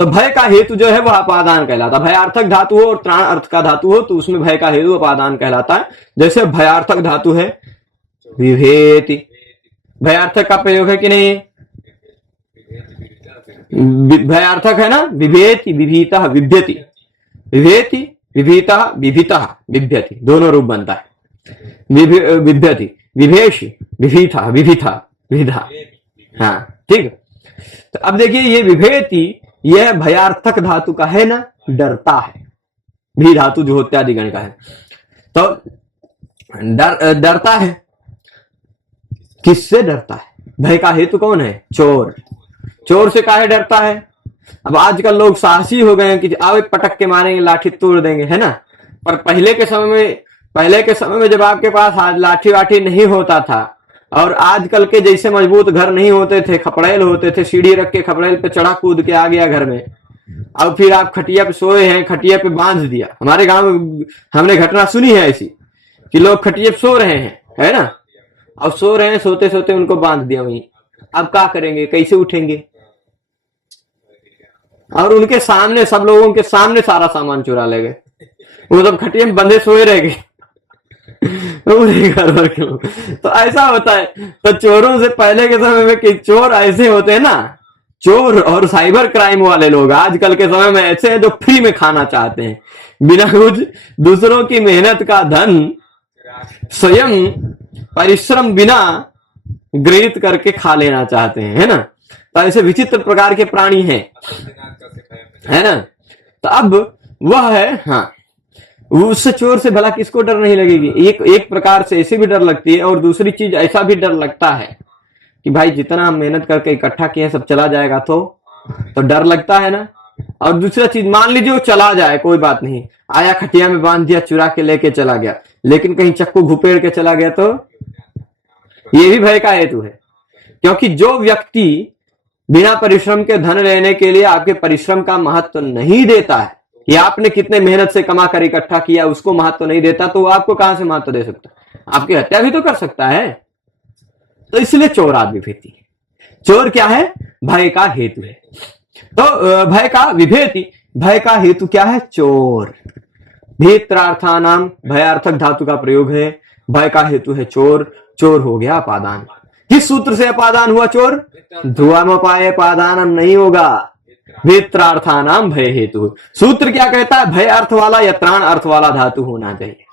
तो भय का हेतु जो है वह अपादान कहलाता है। भयार्थक धातु हो और त्राण अर्थ का धातु हो तो उसमें भय का हेतु अपादान कहलाता है। जैसे भयार्थक धातु है विभेति, भयार्थक का प्रयोग है कि नहीं? भयार्थक है ना, विभेति, विभीतः, विभ्यति, विभेति, विभीतः, विभितः, विभ्यति, दोनों रूप बनता है। विभ्यति, विभेषि, विभीतः, विभिथा, विधा। हाँ ठीक। तो अब देखिए ये विभेति, यह भयार्थक धातु का है ना, डरता है। भी धातु जो इत्यादि गण का है, तो डरता है। किससे डरता है? भय का हेतु कौन है? चोर। चोर से काहे डरता है? अब आजकल लोग साहसी हो गए हैं कि आओ पटक के मारेंगे, लाठी तोड़ देंगे, है ना। पर पहले के समय में जब आपके पास लाठी वाठी नहीं होता था और आजकल के जैसे मजबूत घर नहीं होते थे, खपड़ेल होते थे, सीढ़ी रख के खपड़ेल पे चढ़ा कूद के आ गया घर में। अब फिर आप खटिया पे सोए हैं, खटिया पे बांध दिया। हमारे गांव में हमने घटना सुनी है ऐसी कि लोग खटिया पे सो रहे हैं, है ना, अब सो रहे हैं, सोते सोते उनको बांध दिया वहीं। अब क्या करेंगे, कैसे उठेंगे? और उनके सामने, सब लोगों के सामने सारा सामान चुरा ले गए। वो सब खटिया में बंधे सोए रह गए घर भर के लोग। तो ऐसा होता है। तो चोरों से पहले के समय में कि चोर ऐसे होते हैं ना, चोर और साइबर क्राइम वाले लोग आजकल के समय में ऐसे हैं जो फ्री में खाना चाहते हैं, बिना कुछ दूसरों की मेहनत का धन स्वयं परिश्रम बिना गृहित करके खा लेना चाहते हैं, है ना। तो ऐसे विचित्र प्रकार के प्राणी हैं, है ना। तो अब वह है, हाँ, उस चोर से भला किसको डर नहीं लगेगी? एक प्रकार से ऐसे भी डर लगती है, और दूसरी चीज ऐसा भी डर लगता है कि भाई जितना हम मेहनत करके इकट्ठा किए सब चला जाएगा तो डर लगता है ना। और दूसरा चीज, मान लीजिए वो चला जाए, कोई बात नहीं, आया खटिया में बांध दिया, चुरा के लेके चला गया, लेकिन कहीं चक्कू घुपेड़ के चला गया तो ये भी भय का हेतु है। क्योंकि जो व्यक्ति बिना परिश्रम के धन लेने के लिए आपके परिश्रम का महत्व नहीं देता है, कि आपने कितने मेहनत से कमा कर इकट्ठा किया उसको महत्व नहीं देता, तो वो आपको कहां से महत्व दे सकता है? आपकी हत्या भी तो कर सकता है। तो इसलिए चोर आदमी भेती है। चोर क्या है? भय का हेतु है। तो भय का विभेति, भय का हेतु क्या है? चोर। भेत्रार्थानाम, भयार्थक धातु का प्रयोग है, भय का हेतु है चोर। चोर हो गया अपादान। किस सूत्र से अपादान हुआ चोर? ध्रुवमपाय अपादान नहीं होगा, भेत्रार्थानाम भय हेतु। सूत्र क्या कहता है? भय अर्थ वाला या त्राण अर्थ वाला धातु होना चाहिए।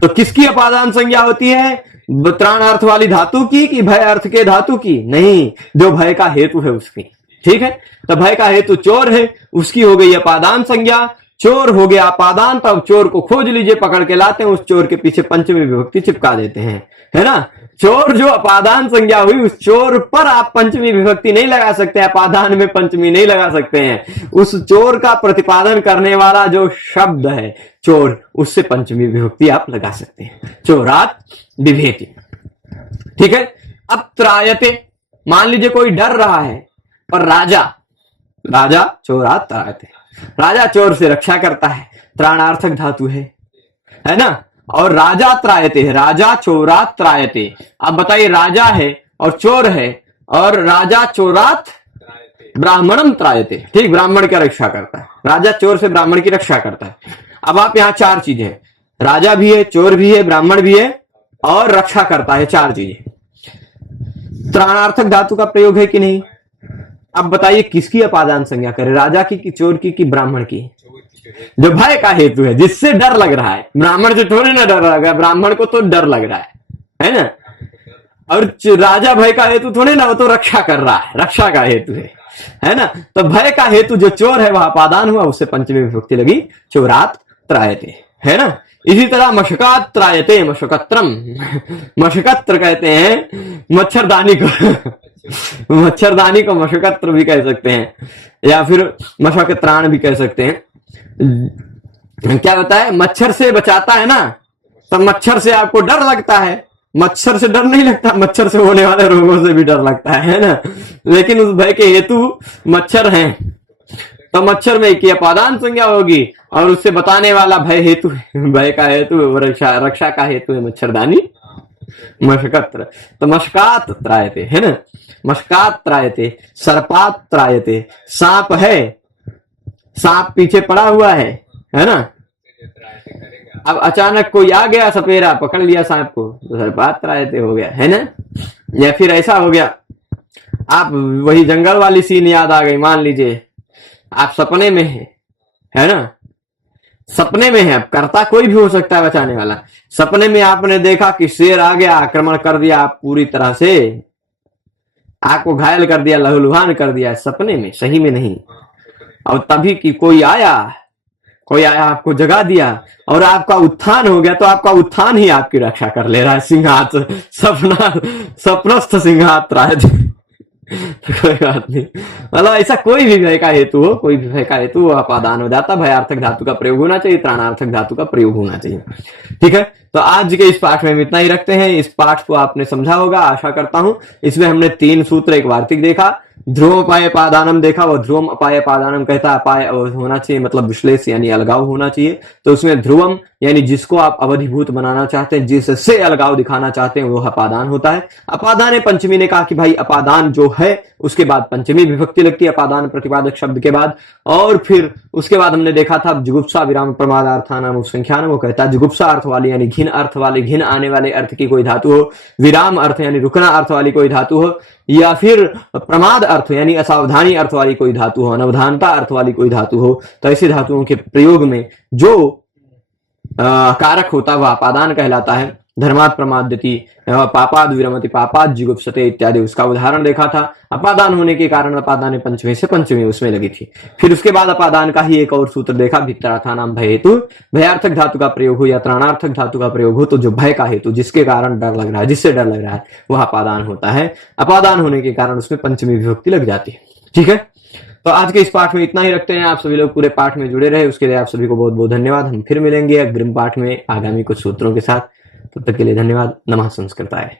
तो किसकी अपादान संज्ञा होती है? त्राण अर्थ वाली धातु की कि भय अर्थ के धातु की? नहीं, जो भय का हेतु है उसकी। ठीक है, तो भय का हेतु चोर है, उसकी हो गई अपादान संज्ञा। चोर हो गया अपादान, तब चोर को खोज लीजिए, पकड़ के लाते हैं, उस चोर के पीछे पंचमी विभक्ति चिपका देते हैं, है ना। चोर जो अपादान संज्ञा हुई, उस चोर पर आप पंचमी विभक्ति नहीं लगा सकते, अपादान में पंचमी नहीं लगा सकते हैं। उस चोर का प्रतिपादन करने वाला जो शब्द है चोर, उससे पंचमी विभक्ति आप लगा सकते हैं, चोरात विभेति। ठीक है। अब त्रायते, मान लीजिए कोई डर रहा है, पर राजा चोरात त्रायते, राजा चोर से रक्षा करता है, त्राणार्थक धातु है ना। और राजा त्रायते है, राजा चोरात त्रायते। अब बताइए, राजा है और चोर है, और राजा चोरात ब्राह्मणम त्रायते। ठीक, ब्राह्मण की रक्षा करता है, राजा चोर से ब्राह्मण की रक्षा करता है। अब आप यहाँ चार चीजें हैं, राजा भी है, चोर भी है, ब्राह्मण भी है और रक्षा करता है, चार चीजें। त्राणार्थक धातु का प्रयोग है कि नहीं? अब बताइए किसकी अपादान संज्ञा करे, राजा की कि चोर की कि ब्राह्मण की? जो भय का हेतु है, जिससे डर लग रहा है। ब्राह्मण से थोड़ी ना डर लगा, ब्राह्मण को तो डर लग रहा है ना। और राजा भय का हेतु थोड़ी ना, वो तो रक्षा कर रहा है, रक्षा का हेतु है ना। तो भय का हेतु जो चोर है वह अपादान हुआ, उससे पंचमी विभक्ति लगी, चोरात त्रायते, है ना। इसी तरह मशकात त्रायते, मशकत्रम, मशकत्र कहते हैं मच्छरदानी को मच्छरदानी को मशकत्र भी कह सकते हैं, या फिर मशकत्राण भी कह सकते हैं। क्या बताए, मच्छर से बचाता है ना, तो मच्छर से आपको डर लगता है, मच्छर से डर नहीं लगता, मच्छर से होने वाले रोगों से भी डर लगता है ना। लेकिन उस भय के हेतु मच्छर हैं, तो मच्छर में की अपादान संज्ञा होगी, और उससे बताने वाला भय हेतु, भय का हेतु रक्षा का हेतु है मच्छरदानी, मशकत्र। तो मशकात त्रायते, है ना, मशकात त्रायते, सर्पात त्रायते, सांप है, सांप पीछे पड़ा हुआ है ना। अब अचानक कोई आ गया सपेरा, पकड़ लिया सांप को, तो सर्पात त्रायते हो गया, है ना। या फिर ऐसा हो गया, आप वही जंगल वाली सीन याद आ गई, मान लीजिए आप सपने में है ना, सपने में है, अब करता कोई भी हो सकता है बचाने वाला। सपने में आपने देखा कि शेर आ गया, आक्रमण कर दिया, आप पूरी तरह से आपको घायल कर दिया, लहूलुहान कर दिया, सपने में, सही में नहीं। और तभी कि कोई आया आपको जगा दिया और आपका उत्थान हो गया, तो आपका उत्थान ही आपकी रक्षा कर ले रहा है। सिंहात सपनस्थ सिंहात कोई बात नहीं, मतलब ऐसा कोई भी भय का हेतु हो, कोई भी भय का हेतु अपादान हो जाता। भयार्थक धातु का प्रयोग होना चाहिए, त्राणार्थक धातु का प्रयोग होना चाहिए। ठीक है, तो आज के इस पाठ में हम इतना ही रखते हैं। इस पाठ को आपने समझा होगा, आशा करता हूं। इसमें हमने 3 सूत्र, एक वार्तिक देखा, ध्रुवम अपाय पादानम देखा। वो ध्रुवम अपाय पादानम कहता है, अपाय होना चाहिए, मतलब विश्लेष यानी अलगाव होना चाहिए। तो उसमें ध्रुवम यानी जिसको आप अवधिभूत बनाना चाहते हैं, जिससे अलगाव दिखाना चाहते हैं, वो अपादान होता है। अपादान पंचमी ने कहा कि भाई अपादान जो है उसके बाद पंचमी विभक्ति लगती है, अपादान प्रतिपादक शब्द के बाद। और फिर उसके बाद हमने देखा था जुगुप्सा विराम प्रमादार्थानाम उपसंख्यान, वो कहता है जुगुप्सा अर्थ वाली यानी घिन अर्थ वाले, घिन आने वाले अर्थ की कोई धातु हो, विराम अर्थ यानी रुकना अर्थ वाली कोई धातु हो, या फिर प्रमाद अर्थ यानी असावधानी अर्थ वाली कोई धातु हो, अनवधानता अर्थ वाली कोई धातु हो, तो ऐसी धातुओं के प्रयोग में जो कारक होता वह अपादान कहलाता है। धर्मात् प्रमाद्यति, पापाद विरमति, पापाद जुगुप्सते इत्यादि उसका उदाहरण देखा था। अपादान होने के कारण अपादान पंचमी से पंचमी उसमें लगी थी। फिर उसके बाद अपादान का ही एक और सूत्र देखा, भित्रार्थानाम भय हेतु। भयार्थक धातु का प्रयोग हो या त्राणार्थक धातु का प्रयोग हो, तो जो भय का हेतु, जिसके कारण डर लग रहा है, जिससे डर लग रहा है, वह अपादान होता है। अपादान होने के कारण उसमें पंचमी विभक्ति लग जाती है। ठीक है, तो आज के इस पाठ में इतना ही रखते हैं। आप सभी लोग पूरे पाठ में जुड़े रहे, उसके लिए आप सभी को बहुत बहुत धन्यवाद। हम फिर मिलेंगे अग्रिम पाठ में आगामी कुछ सूत्रों के साथ। तब तक के लिए धन्यवाद। नमः संस्कृताय।